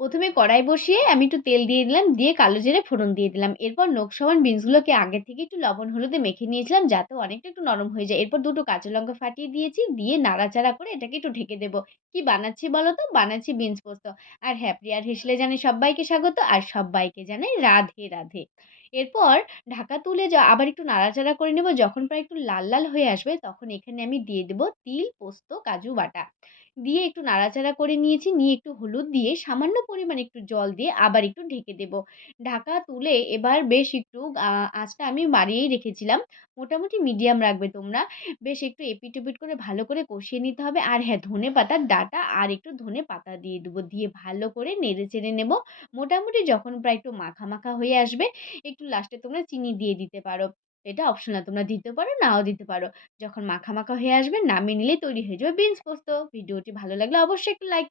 প্রথমে কড়াই বসিয়ে আমি একটু তেল দিয়ে দিলাম, দিয়ে কালো জিরে ফোড়ন দিয়ে দিলাম। এরপর নখ সমান বিনসগুলোকে আগে থেকে একটু লবণ হলুদে মেখে নিয়েছিলাম যাতে অনেকটা একটু নরম হয়ে যায়। এরপর ২ টো কাঁচা লঙ্কা ফাটিয়ে দিয়েছি, দিয়ে নাড়াচাড়া করে এটাকে একটু ঢেকে দেব। কি বানাচ্ছি বলো তো? বানাচ্ছি বিনস পোস্ত। আর হ্যাঁ, প্রিয়ার হেসেলে জানাই সব্বাইকে স্বাগত আর সব্বাইকে জানাই রাধে, রাধে। এরপর ঢাকা তুলে আবার একটু নাড়াচাড়া করে নেব। যখন প্রায় একটু লাল, লাল হয়ে আসবে তখন এখানে আমি দিয়ে দেব তিল, পোস্ত, কাজু বাটা। দিয়ে একটু নাড়াচাড়া করে নিয়েছি। নিয়ে একটু হলুদ দিয়ে সামান্য পরিমাণে একটু জল দিয়ে আবার একটু ঢেকে দেব। ঢাকা তুলে এবার বেশ একটু আঁচটা আমি বাড়িয়েই রেখেছিলাম। মোটামুটি মিডিয়াম রাখবে তোমরা। বেশ একটু এপিট-ওপিট করে ভালো করে কষিয়ে নিতে হবে। আর হ্যাঁ, ধনেপাতার ডাঁটা আর একটু ধনেপাতা দিয়ে দেব। দিয়ে ভালো করে নেড়ে-চেড়ে নেব। মোটামুটি যখন প্রায় একটু মাখা, মাখা হয়ে আসবে, একটু লাস্টে তোমরা চিনি দিয়ে দিতে পারো। এটা অপশনাল, তোমরা দিতে পারো, নাও দিতে পারো। যখন মাখা, মাখা হয়ে আসবে নামিয়ে নিলেই তৈরি হয়ে যাবে বিনস পোস্ত। ভিডিওটি ভালো লাগলে অবশ্যই একটু লাইক